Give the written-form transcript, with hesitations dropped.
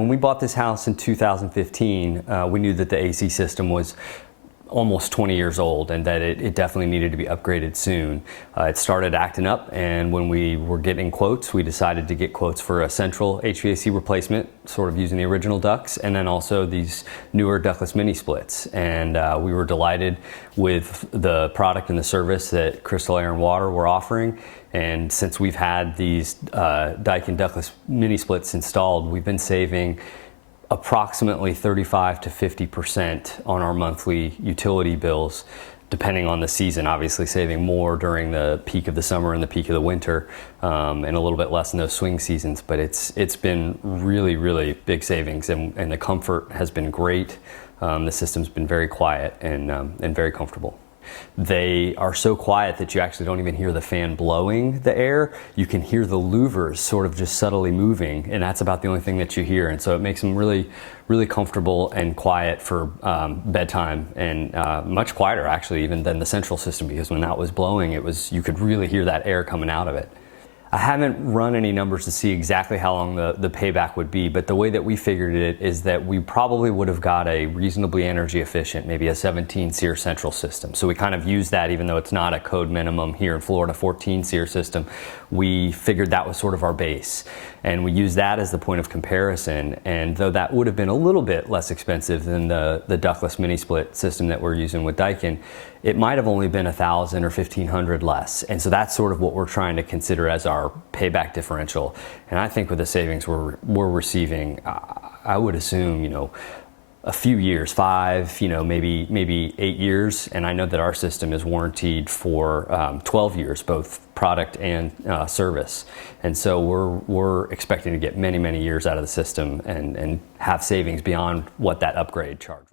when we bought this house in 2015, we knew that the AC system was almost 20 years old and that it definitely needed to be upgraded soon. It started acting up, and when we were getting quotes, we decided to get quotes for a central HVAC replacement, sort of using the original ducts, and then also these newer ductless mini splits. And we were delighted with the product and the service that Crystal Air and Water were offering. And since we've had these Daikin ductless mini splits installed, we've been saving approximately 35 to 50% on our monthly utility bills, depending on the season. Obviously saving more during the peak of the summer and the peak of the winter, and a little bit less in those swing seasons. But it's been really big savings, and the comfort has been great. The system's been very quiet and very comfortable. They are so quiet that you actually don't even hear the fan blowing the air. You can hear the louvers sort of just subtly moving, and that's about the only thing that you hear. And so it makes them really comfortable and quiet for bedtime, and much quieter actually even than the central system, because when that was blowing, you could really hear that air coming out of it. I haven't run any numbers to see exactly how long the payback would be, but the way that we figured it is that we probably would have got a reasonably energy efficient, maybe a 17 SEER central system. So we kind of used that, even though it's not a code minimum here in Florida, 14 SEER system. We figured that was sort of our base, and we used that as the point of comparison. And though that would have been a little bit less expensive than the ductless mini split system that we're using with Daikin, it might have only been $1,000 or $1,500 less. And so that's sort of what we're trying to consider as our payback differential. And I think with the savings we're receiving, I would assume, a few years, 5, maybe 8 years. And I know that our system is warranted for 12 years, both product and service. And so we're expecting to get many years out of the system and have savings beyond what that upgrade charged.